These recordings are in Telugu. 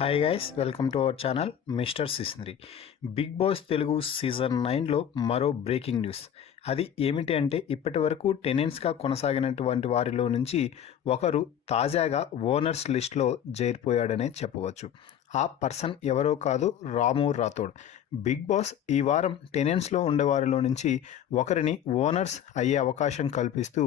Hi guys, welcome to our channel mister సిస్నరీ. బిగ్ బాస్ తెలుగు సీజన్ 9లో మరో బ్రేకింగ్ న్యూస్. అది ఏమిటి అంటే, ఇప్పటి వరకు టెనెంట్స్గా కొనసాగినటువంటి వారిలో నుంచి ఒకరు తాజాగా ఓనర్స్ లిస్ట్లో చేరిపోయాడనే చెప్పవచ్చు. ఆ పర్సన్ ఎవరో కాదు, రాము రాథోడ్. బిగ్ బాస్ ఈ వారం టెనెంట్స్లో ఉండేవారిలో నుంచి ఒకరిని ఓనర్స్ అయ్యే అవకాశం కల్పిస్తూ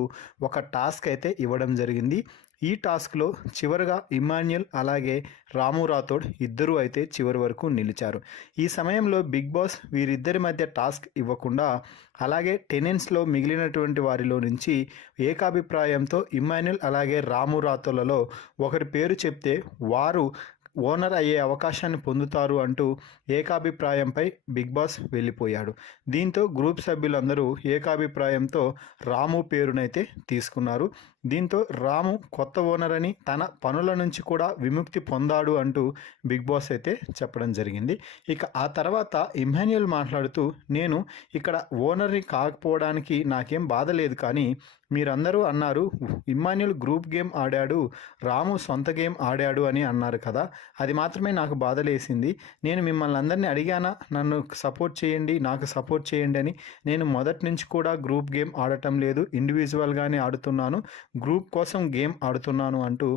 ఒక టాస్క్ అయితే ఇవ్వడం జరిగింది. ఈ టాస్క్లో చివరిగా ఇమాన్యుయల్ అలాగే రాము రాథోడ్ ఇద్దరూ అయితే చివరి వరకు నిలిచారు. ఈ సమయంలో బిగ్ బాస్ వీరిద్దరి మధ్య టాస్క్ ఇవ్వకుండా అలాగే టెనెంట్స్లో మిగిలినటువంటి వారిలో నుంచి ఏకాభిప్రాయంతో ఇమాన్యుయల్ అలాగే రాము రాథోడ్లలో ఒకరి పేరు చెప్తే వారు ఓనర్ అయ్యే అవకాశాన్ని పొందుతారు అంటూ ఏకాభిప్రాయంపై బిగ్ బాస్ వెళ్ళిపోయాడు. దీంతో గ్రూప్ సభ్యులందరూ ఏకాభిప్రాయంతో రాము పేరునైతే తీసుకున్నారు. దీంతో రాము కొత్త ఓనర్ అని, తన పనుల నుంచి కూడా విముక్తి పొందాడు అంటూ బిగ్ బాస్ అయితే చెప్పడం జరిగింది. ఇక ఆ తర్వాత ఇమాన్యుయల్ మాట్లాడుతూ, నేను ఇక్కడ ఓనర్ని కాకపోవడానికి నాకేం బాధ లేదు, కానీ మీరందరూ అన్నారు ఇమాన్యుయల్ గ్రూప్ గేమ్ ఆడాడు, రాము సొంత గేమ్ ఆడాడు అని అన్నారు కదా, అది మాత్రమే నాకు బాధలేసింది. నేను మిమ్మల్ని అందరినీ అడిగానా నన్ను సపోర్ట్ చేయండి, నాకు సపోర్ట్ చేయండి అని. నేను మొదటి నుంచి కూడా గ్రూప్ గేమ్ ఆడటం లేదు, ఇండివిజువల్గానే ఆడుతున్నాను, గ్రూప్ కోసం గేమ్ ఆడుతున్నాను అంటూ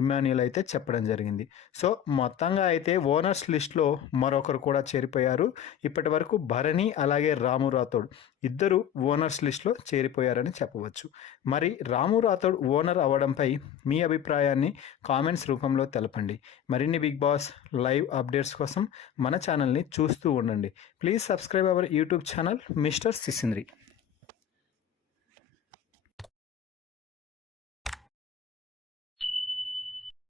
ఇమాన్యుయల్ అయితే చెప్పడం జరిగింది. సో మొత్తంగా అయితే ఓనర్స్ లిస్ట్లో మరొకరు కూడా చేరిపోయారు. ఇప్పటి వరకు భరణి అలాగే రాము రాథోడ్ ఇద్దరు ఓనర్స్ లిస్ట్లో చేరిపోయారని చెప్పవచ్చు. మరి రాము రాథోడ్ ఓనర్ అవ్వడంపై మీ అభిప్రాయాన్ని కామెంట్స్ రూపంలో తెలపండి. మరిన్ని బిగ్ బాస్ లైవ్ అప్డేట్స్ కోసం మన ఛానల్ని చూస్తూ ఉండండి. Please subscribe our YouTube channel mister సిసింద్రి.